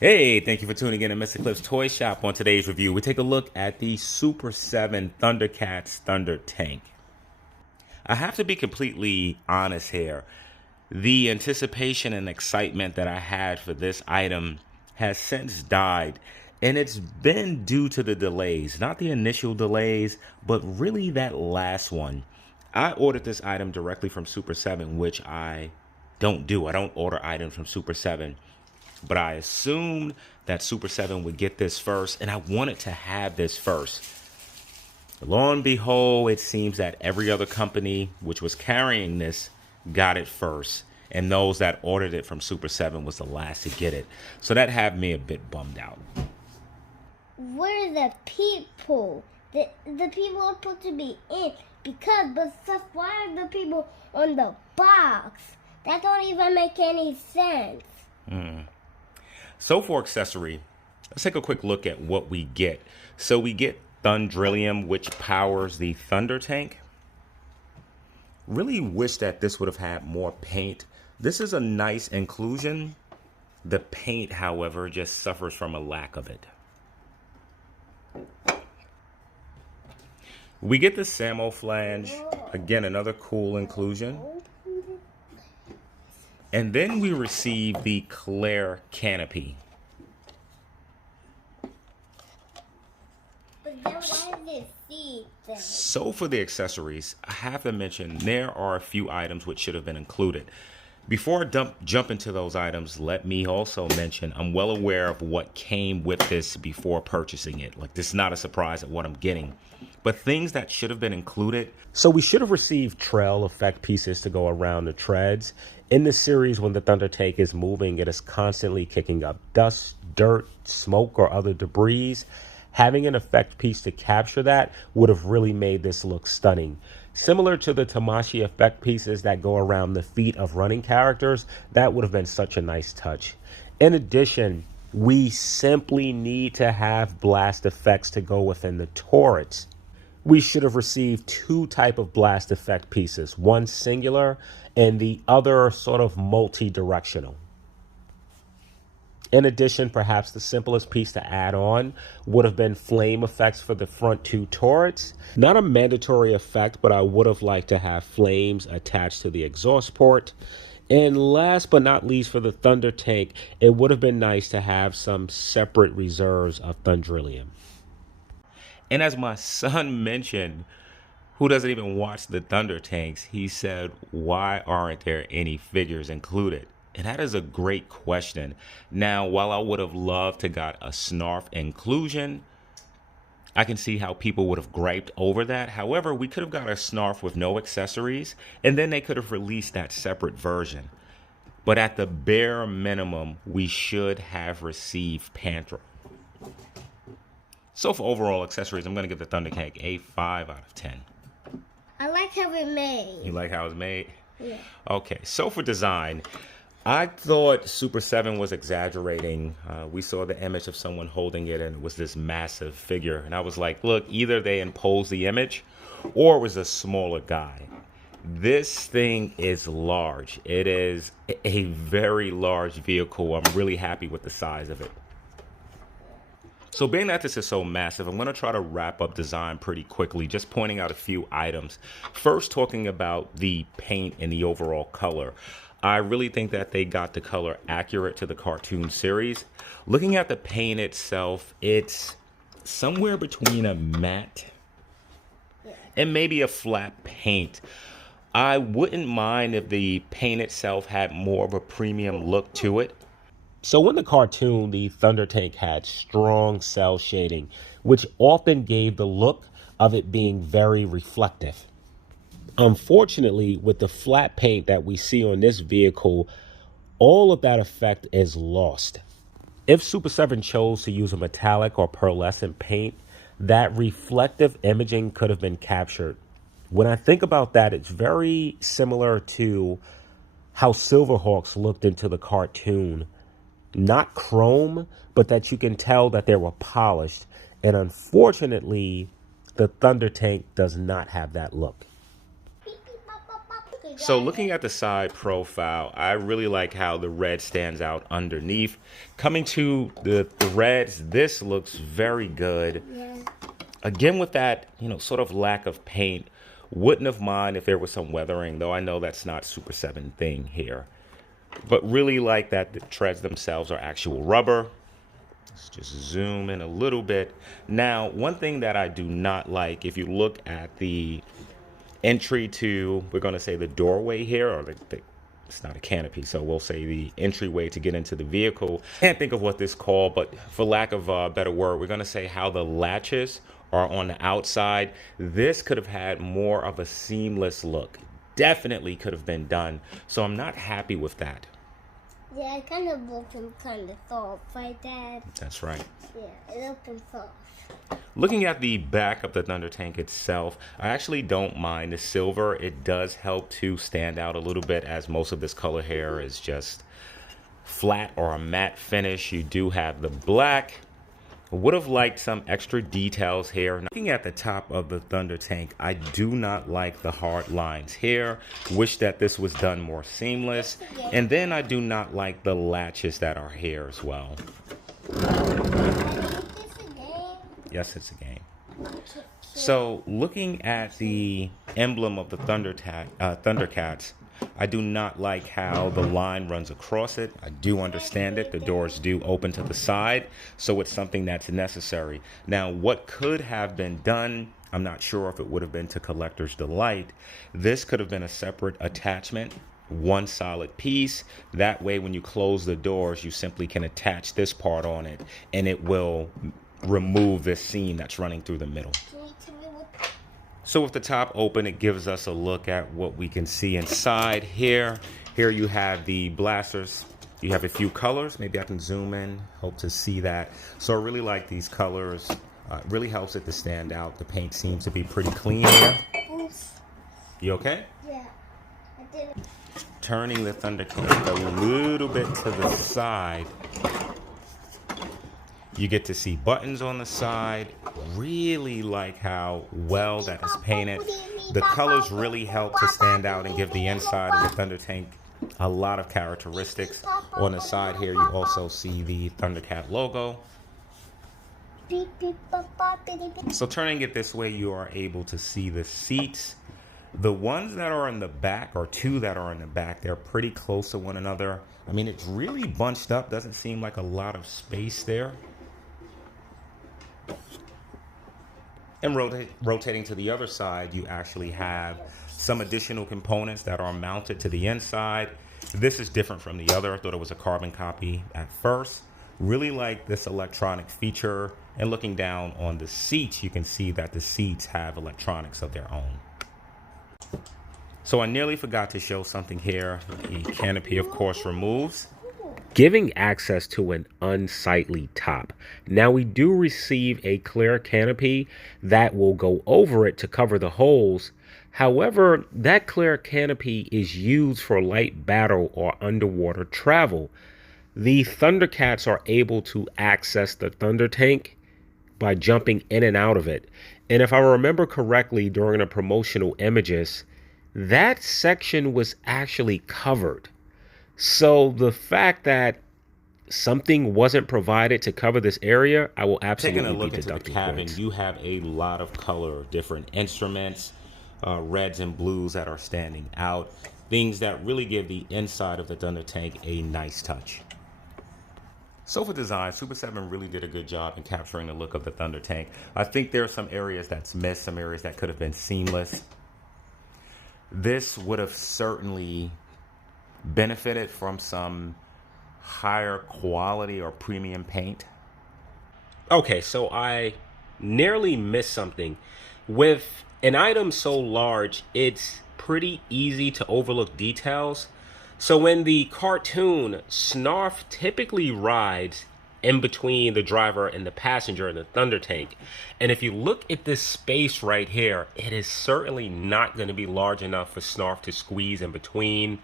Hey, thank you for tuning in to Mr. Cliff's Toy Shop. On today's review, we take a look at the Super 7 Thundercats Thundertank. I have to be completely honest here. The anticipation and excitement that I had for this item has since died, and it's been due to the delays. Not the initial delays, but really that last one. I ordered this item directly from Super 7, which I don't do. I don't order items from Super 7. But I assumed that Super 7 would get this first, and I wanted to have this first. Lo and behold, it seems that every other company which was carrying this got it first, and those that ordered it from Super 7 was the last to get it. So that had me a bit bummed out. Where are the people? The people are supposed to be in but why are the people on the box? That don't even make any sense. So for accessory, let's take a quick look at what we get. So we get Thundrillium, which powers the Thundertank. Really wish that this would have had more paint. This is a nice inclusion. The paint, however, just suffers from a lack of it. We get the Samo flange. Again, another cool inclusion. And then we receive the Claire Canopy. But then why is it seed then? So for the accessories, I have to mention there are a few items which should have been included. Before I jump into those items, let me also mention I'm well aware of what came with this before purchasing it. Like, this is not a surprise at what I'm getting. But things that should have been included. So we should have received trail effect pieces to go around the treads. In the series, when the Thundertank is moving, it is constantly kicking up dust, dirt, smoke, or other debris. Having an effect piece to capture that would have really made this look stunning. Similar to the Tamashii effect pieces that go around the feet of running characters, that would have been such a nice touch. In addition, we simply need to have blast effects to go within the turrets. We should have received two type of blast effect pieces, one singular and the other sort of multi-directional. In addition, perhaps the simplest piece to add on would have been flame effects for the front two turrets. Not a mandatory effect, but I would have liked to have flames attached to the exhaust port. And last but not least, for the Thunder Tank, it would have been nice to have some separate reserves of Thundrillium. And as my son mentioned, who doesn't even watch the Thunder Tanks, he said, why aren't there any figures included? And that is a great question. Now, while I would have loved to got a Snarf inclusion, I can see how people would have griped over that. However, we could have got a Snarf with no accessories, and then they could have released that separate version. But at the bare minimum, we should have received Pantra. So for overall accessories, I'm going to give the Thundertank a 5 out of 10. I like how it's made. You like how it's made? Yeah. Okay, so for design, I thought Super 7 was exaggerating. We saw the image of someone holding it, and it was this massive figure. And I was like, look, either they imposed the image or it was a smaller guy. This thing is large. It is a very large vehicle. I'm really happy with the size of it. So being that this is so massive, I'm going to try to wrap up design pretty quickly, just pointing out a few items. First, talking about the paint and the overall color. I really think that they got the color accurate to the cartoon series. Looking at the paint itself, it's somewhere between a matte and maybe a flat paint. I wouldn't mind if the paint itself had more of a premium look to it. So in the cartoon, the Thundertank had strong cell shading, which often gave the look of it being very reflective. Unfortunately, with the flat paint that we see on this vehicle, all of that effect is lost. If Super 7 chose to use a metallic or pearlescent paint, that reflective imaging could have been captured. When I think about that, it's very similar to how Silverhawks looked into the cartoon. Not chrome, but that you can tell that they were polished. And unfortunately, the Thundertank does not have that look. So looking at the side profile, I really like how the red stands out underneath. Coming to the reds, this looks very good. Yeah. Again, with that, sort of lack of paint, wouldn't have mind if there was some weathering, though I know that's not Super 7 thing here. But really like that the treads themselves are actual rubber. Let's just zoom in a little bit. Now, one thing that I do not like, if you look at the entry to, we're going to say the doorway here, or it's not a canopy, so we'll say the entryway to get into the vehicle. Can't think of what this called, but for lack of a better word, we're going to say how the latches are on the outside. This could have had more of a seamless look. Definitely could have been done. So I'm not happy with that. Yeah, it kind of looking kind of soft, right, Dad? That's right. Yeah, it looking soft. Looking at the back of the Thunder Tank itself, I actually don't mind the silver. It does help to stand out a little bit, as most of this color here is just flat or a matte finish. You do have the black. Would have liked some extra details here. Looking at the top of the Thunder Tank, I do not like the hard lines here. Wish that this was done more seamless. And then I do not like the latches that are here as well. Yes, it's a game. So looking at the emblem of the Thundercats, I do not like how the line runs across it. I do understand it. The doors do open to the side, so it's something that's necessary. Now, what could have been done, I'm not sure if it would have been to collector's delight. This could have been a separate attachment, one solid piece. That way, when you close the doors, you simply can attach this part on it, and it will remove this seam that's running through the middle. So with the top open, it gives us a look at what we can see inside here. Here you have the blasters. You have a few colors. Maybe I can zoom in, hope to see that. So I really like these colors. It really helps it to stand out. The paint seems to be pretty clean here. You okay? Yeah, I did it. Turning the Thundercat a little bit to the side. You get to see buttons on the side. Really like how well that is painted. The colors really help to stand out and give the inside of the Thunder Tank a lot of characteristics. On the side here, you also see the Thundercat logo. So turning it this way, you are able to see the seats. The ones that are in the back, or two that are in the back, they're pretty close to one another. I mean, it's really bunched up. Doesn't seem like a lot of space there. And rotating to the other side, you actually have some additional components that are mounted to the inside. This is different from the other. I thought it was a carbon copy at first. Really like this electronic feature. And looking down on the seats, you can see that the seats have electronics of their own. So I nearly forgot to show something here. The canopy, of course, removes, giving access to an unsightly top. Now we do receive a clear canopy that will go over it to cover the holes. However, that clear canopy is used for light battle or underwater travel. The Thundercats are able to access the Thunder Tank by jumping in and out of it. And if I remember correctly, during the promotional images, that section was actually covered. So the fact that something wasn't provided to cover this area, I will absolutely taking a look be into the deducting cabin, points. you have a lot of color, different instruments, reds and blues that are standing out, things that really give the inside of the Thunder Tank a nice touch. So for design, Super 7 really did a good job in capturing the look of the Thunder Tank. I think there are some areas that's missed, some areas that could have been seamless. This would have certainly benefited from some higher quality or premium paint. Okay, so I nearly missed something. With an item so large, it's pretty easy to overlook details. So in the cartoon, Snarf typically rides in between the driver and the passenger in the Thunder Tank. And if you look at this space right here, it is certainly not going to be large enough for Snarf to squeeze in between.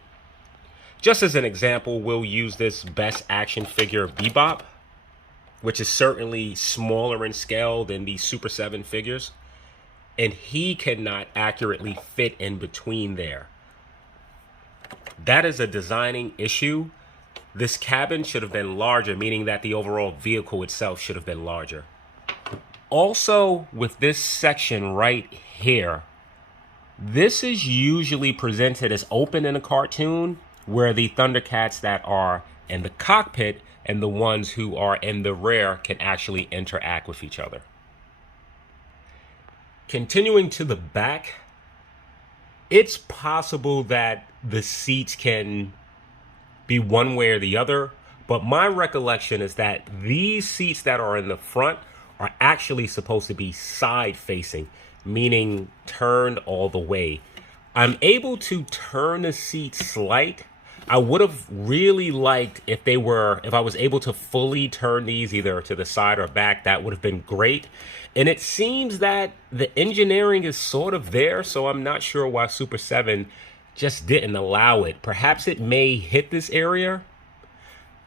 Just as an example, we'll use this best action figure Bebop, which is certainly smaller in scale than the Super 7 figures. And he cannot accurately fit in between there. That is a designing issue. This cabin should have been larger, meaning that the overall vehicle itself should have been larger. Also, with this section right here, this is usually presented as open in a cartoon, where the Thundercats that are in the cockpit and the ones who are in the rear can actually interact with each other. Continuing to the back, it's possible that the seats can be one way or the other, but my recollection is that these seats that are in the front are actually supposed to be side facing, meaning turned all the way. I'm able to turn the seat slight. I would have really liked if I was able to fully turn these either to the side or back. That would have been great. And it seems that the engineering is sort of there, so I'm not sure why Super 7 just didn't allow it. Perhaps it may hit this area,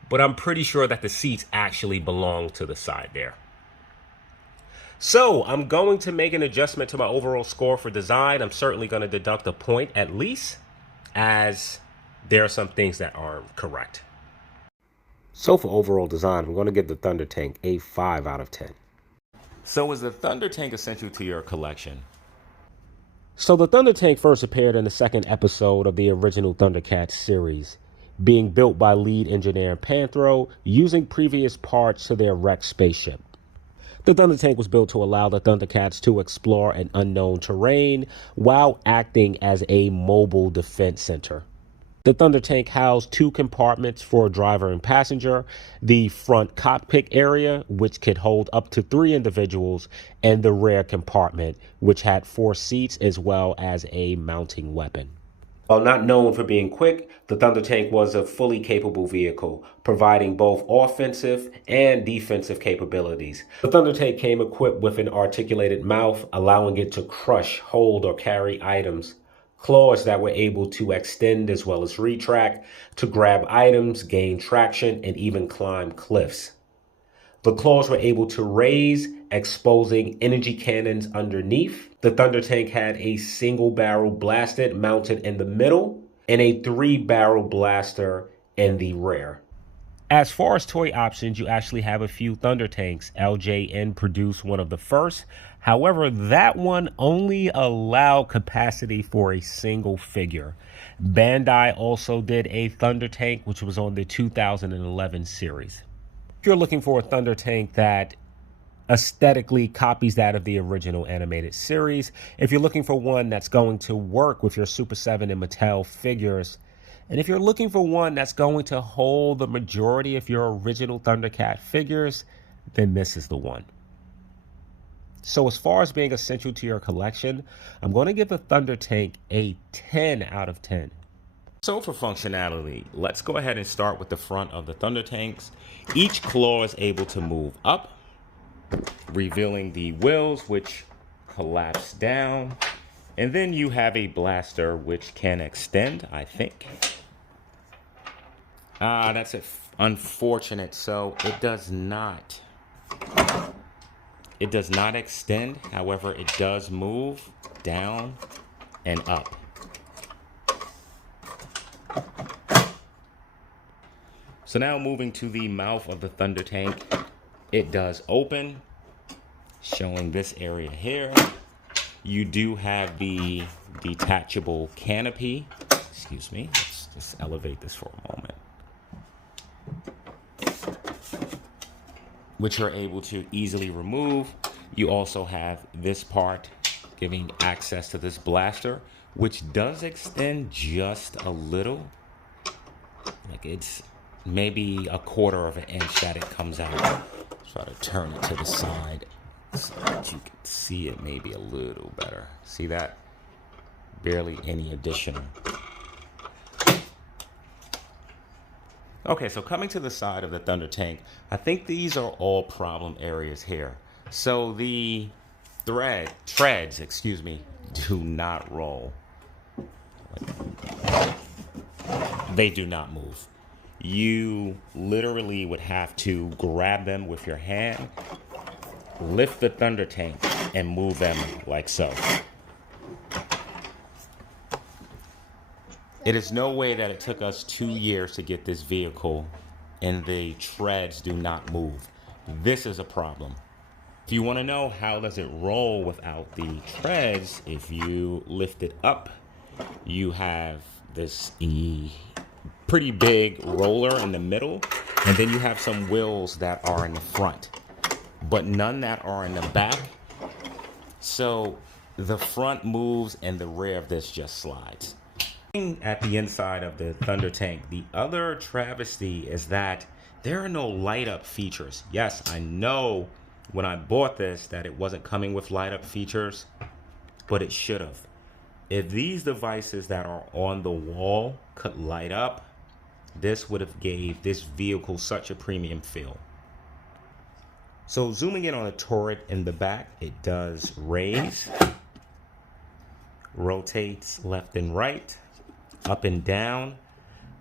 but I'm pretty sure that the seats actually belong to the side there. So I'm going to make an adjustment to my overall score for design. I'm certainly going to deduct a point at least, as there are some things that aren't correct. So for overall design, I'm going to give the Thundertank a 5 out of 10. So is the Thundertank essential to your collection? So the Thundertank first appeared in the second episode of the original Thundercats series, being built by lead engineer Panthro using previous parts to their wrecked spaceship. The Thundertank was built to allow the Thundercats to explore an unknown terrain while acting as a mobile defense center. The Thundertank housed 2 compartments for driver and passenger, the front cockpit area, which could hold up to 3 individuals, and the rear compartment, which had 4 seats as well as a mounting weapon. While not known for being quick, the Thundertank was a fully capable vehicle, providing both offensive and defensive capabilities. The Thundertank came equipped with an articulated mouth, allowing it to crush, hold, or carry items. Claws that were able to extend as well as retract, to grab items, gain traction, and even climb cliffs. The claws were able to raise, exposing energy cannons underneath. The Thundertank had a single barrel blaster mounted in the middle and a 3-barrel blaster in the rear. As far as toy options, you actually have a few Thundertanks. LJN produced one of the first. However, that one only allowed capacity for a single figure. Bandai also did a Thundertank, which was on the 2011 series. If you're looking for a Thundertank that aesthetically copies that of the original animated series, if you're looking for one that's going to work with your Super 7 and Mattel figures, and if you're looking for one that's going to hold the majority of your original Thundercat figures, then this is the one. So as far as being essential to your collection, I'm going to give the Thundertank a 10 out of 10. So for functionality, let's go ahead and start with the front of the Thundertanks. Each claw is able to move up, revealing the wheels, which collapse down. And then you have a blaster, which can extend, I think. That's unfortunate. So it does not extend. However, it does move down and up. So now moving to the mouth of the Thundertank, it does open, showing this area here. You do have the detachable canopy. Excuse me, let's just elevate this for a moment. Which you're able to easily remove. You also have this part giving access to this blaster, which does extend just a little. Like it's maybe 1/4 of an inch that it comes out. Try to turn it to the side so that you can see it maybe a little better. See that? Barely any additional. Okay, so coming to the side of the Thundertank, I think these are all problem areas here. So the treads, do not roll. They do not move. You literally would have to grab them with your hand, lift the Thundertank, and move them like so. It is no way that it took us 2 years to get this vehicle and the treads do not move. This is a problem. If you want to know how does it roll without the treads, if you lift it up, you have this pretty big roller in the middle, and then you have some wheels that are in the front, but none that are in the back. So the front moves and the rear of this just slides. At the inside of the Thundertank, the other travesty is that there are no light up features. Yes, I know when I bought this that it wasn't coming with light up features, but it should have. If these devices that are on the wall could light up, this would have gave this vehicle such a premium feel. So zooming in on the turret in the back, it does raise, rotates left and right, up and down,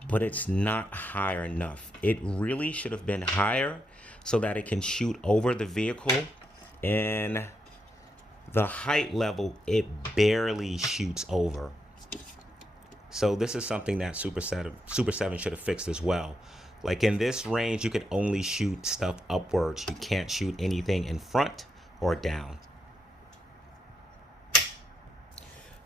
but it's not high enough. It really should have been higher so that it can shoot over the vehicle. And the height level, it barely shoots over. So this is something that Super 7 should have fixed as well. Like in this range, you can only shoot stuff upwards. You can't shoot anything in front or down.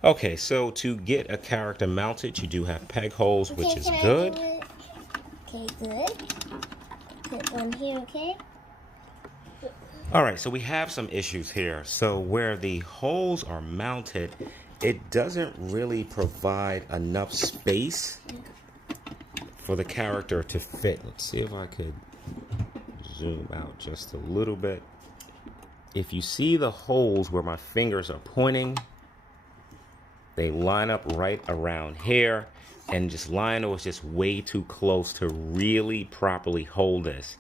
Okay, so to get a character mounted, you do have peg holes, which is good. Okay, good. Put one here, okay? All right, so we have some issues here. So where the holes are mounted, it doesn't really provide enough space for the character to fit. Let's see if I could zoom out just a little bit. If you see the holes where my fingers are pointing, they line up right around here, and just Lionel is just way too close to really properly hold this.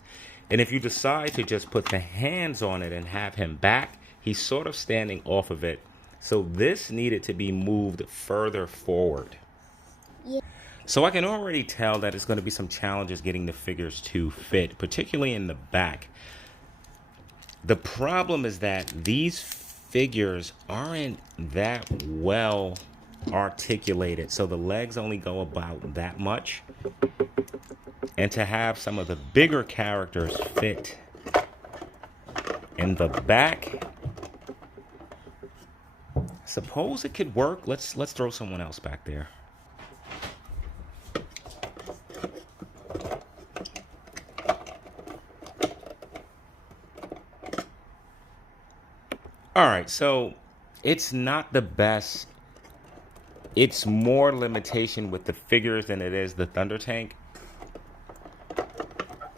And if you decide to just put the hands on it and have him back, he's sort of standing off of it. So this needed to be moved further forward. Yeah. So I can already tell that it's going to be some challenges getting the figures to fit, particularly in the back. The problem is that these figures aren't that well articulated, so the legs only go about that much, and to have some of the bigger characters fit in the back, suppose it could work. Let's throw someone else back there. All right, so it's not the best. It's more limitation with the figures than it is the Thundertank.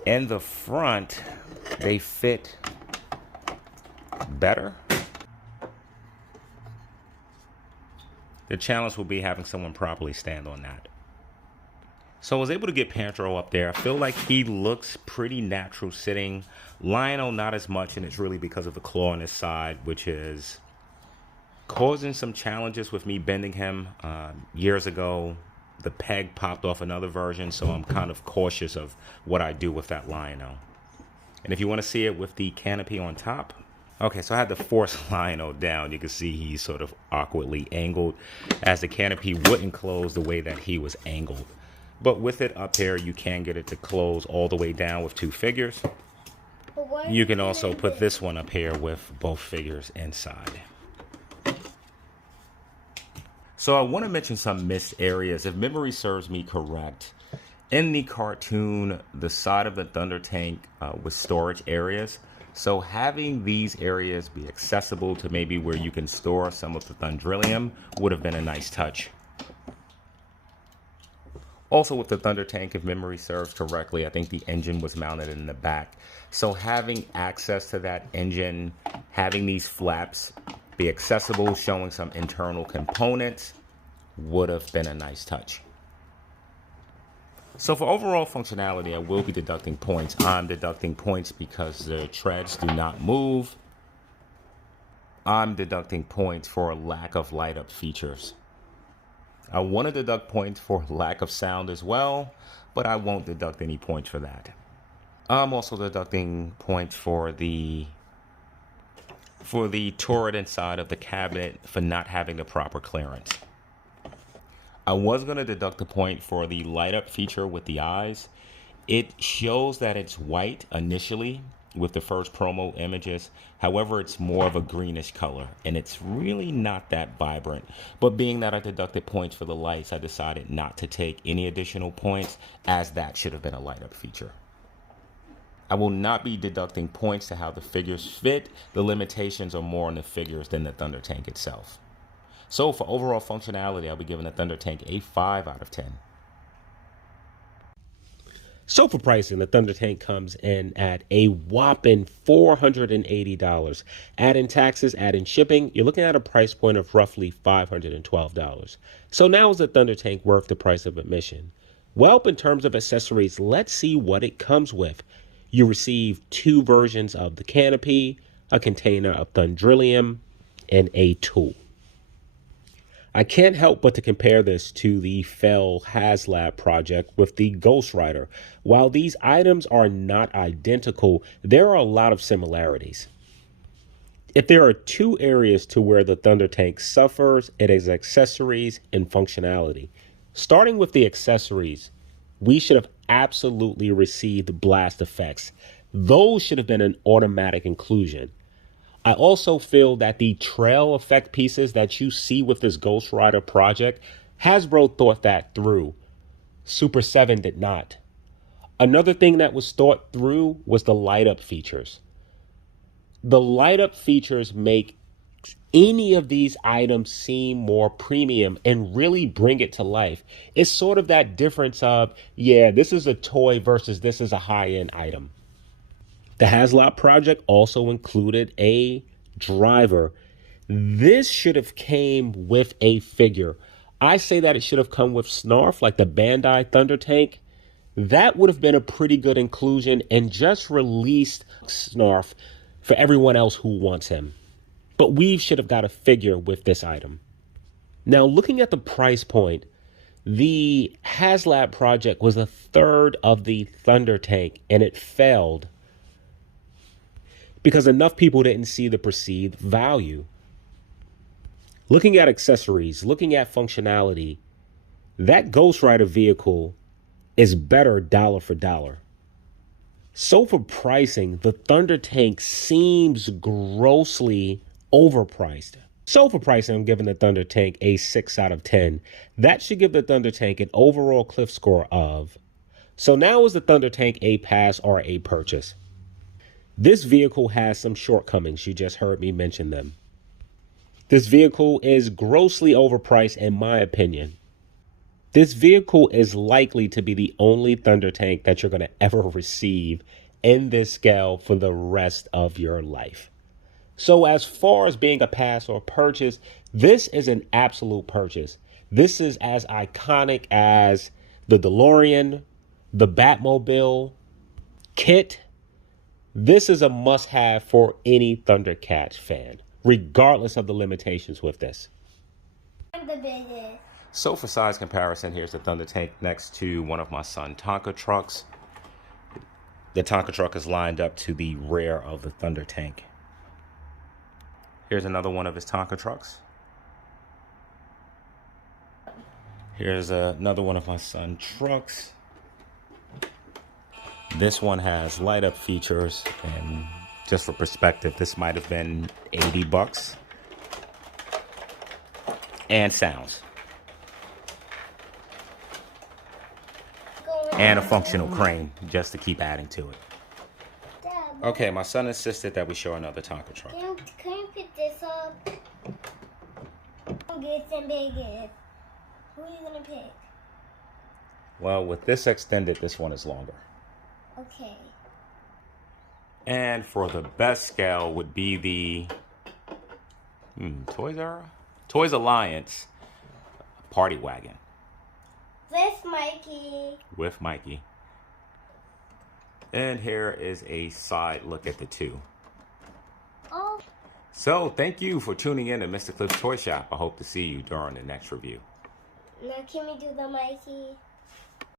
In the front, they fit better. The challenge will be having someone properly stand on that. So I was able to get Pantro up there. I feel like he looks pretty natural sitting. Lionel, not as much, and it's really because of the claw on his side, which is causing some challenges with me bending him. Years ago, the peg popped off another version, so I'm kind of cautious of what I do with that Lionel. And if you want to see it with the canopy on top, okay, so I had to force Lionel down. You can see he's sort of awkwardly angled as the canopy wouldn't close the way that he was angled. But with it up here, you can get it to close all the way down with two figures. You can also put this one up here with both figures inside. So I want to mention some missed areas. If memory serves me correct, in the cartoon, the side of the Thundertank was storage areas. So having these areas be accessible to maybe where you can store some of the Thundrillium would have been a nice touch. Also with the Thundertank, if memory serves correctly, I think the engine was mounted in the back. So having access to that engine, having these flaps be accessible, showing some internal components, would have been a nice touch. So for overall functionality, I will be deducting points. I'm deducting points because the treads do not move. I'm deducting points for lack of light up features. I want to deduct points for lack of sound as well, but I won't deduct any points for that. I'm also deducting points for the turret inside of the cabinet for not having the proper clearance. I was going to deduct a point for the light up feature with the eyes. It shows that it's white initially with the first promo images. However, it's more of a greenish color and it's really not that vibrant. But being that I deducted points for the lights, I decided not to take any additional points, as that should have been a light up feature. I will not be deducting points to how the figures fit. The limitations are more on the figures than the Thunder Tank itself. So for overall functionality, I'll be giving the Thunder Tank a 5 out of 10. So for pricing, the Thunder Tank comes in at a whopping $480. Add in taxes, add in shipping, you're looking at a price point of roughly $512. So now is the Thunder Tank worth the price of admission? Well, in terms of accessories, let's see what it comes with. You receive 2 versions of the Canopy, a container of Thundrillium, and a tool. I can't help but to compare this to the Fell HasLab project with the Ghost Rider. While these items are not identical, there are a lot of similarities. If there are 2 areas to where the Thunder Tank suffers, it is accessories and functionality. Starting with the accessories, we should have absolutely received blast effects. Those should have been an automatic inclusion. I also feel that the trail effect pieces that you see with this Ghost Rider project, Hasbro thought that through. Super 7 did not. Another thing that was thought through was the light up features. The light up features make any of these items seem more premium and really bring it to life. It's sort of that difference of, yeah, this is a toy versus this is a high-end item. The HasLab project also included a driver. This should have came with a figure. I say that it should have come with Snarf, like the Bandai Thunder Tank. That would have been a pretty good inclusion, and just released Snarf for everyone else who wants him. But we should have got a figure with this item. Now, looking at the price point, the HasLab project was a third of the Thunder Tank, and it failed because enough people didn't see the perceived value. Looking at accessories, looking at functionality, that Ghost Rider vehicle is better dollar for dollar. So for pricing, the Thunder Tank seems grossly overpriced. So for pricing, I'm giving the Thunder Tank a 6 out of 10. That should give the Thunder Tank an overall cliff score of. So now is the Thunder Tank a pass or a purchase? This vehicle has some shortcomings. You just heard me mention them. This vehicle is grossly overpriced in my opinion. This vehicle is likely to be the only Thunder Tank that you're going to ever receive in this scale for the rest of your life. So as far as being a pass or purchase, this is an absolute purchase. This is as iconic as the DeLorean, the Batmobile, Kit. This is a must-have for any Thundercats fan, regardless of the limitations with this. I'm the biggest. So for size comparison, here's the Thunder Tank next to one of my son Tonka trucks. The Tonka truck is lined up to the rear of the Thunder Tank. Here's another one of his Tonka trucks. Here's another one of my son trucks. This one has light up features, and just for perspective, this might have been $80. And sounds. And a functional crane, just to keep adding to it. Dad, Okay, my son insisted that we show another Tonka truck. can you pick this up? Biggest and biggest. Who are you gonna pick? Well, with this extended, this one is longer. Okay. And for the best scale would be the Toys Alliance Party Wagon With Mikey. And here is a side look at the two. Oh. So thank you for tuning in to Mr. Cliff's Toy Shop. I hope to see you during the next review. Now can we do the Mikey?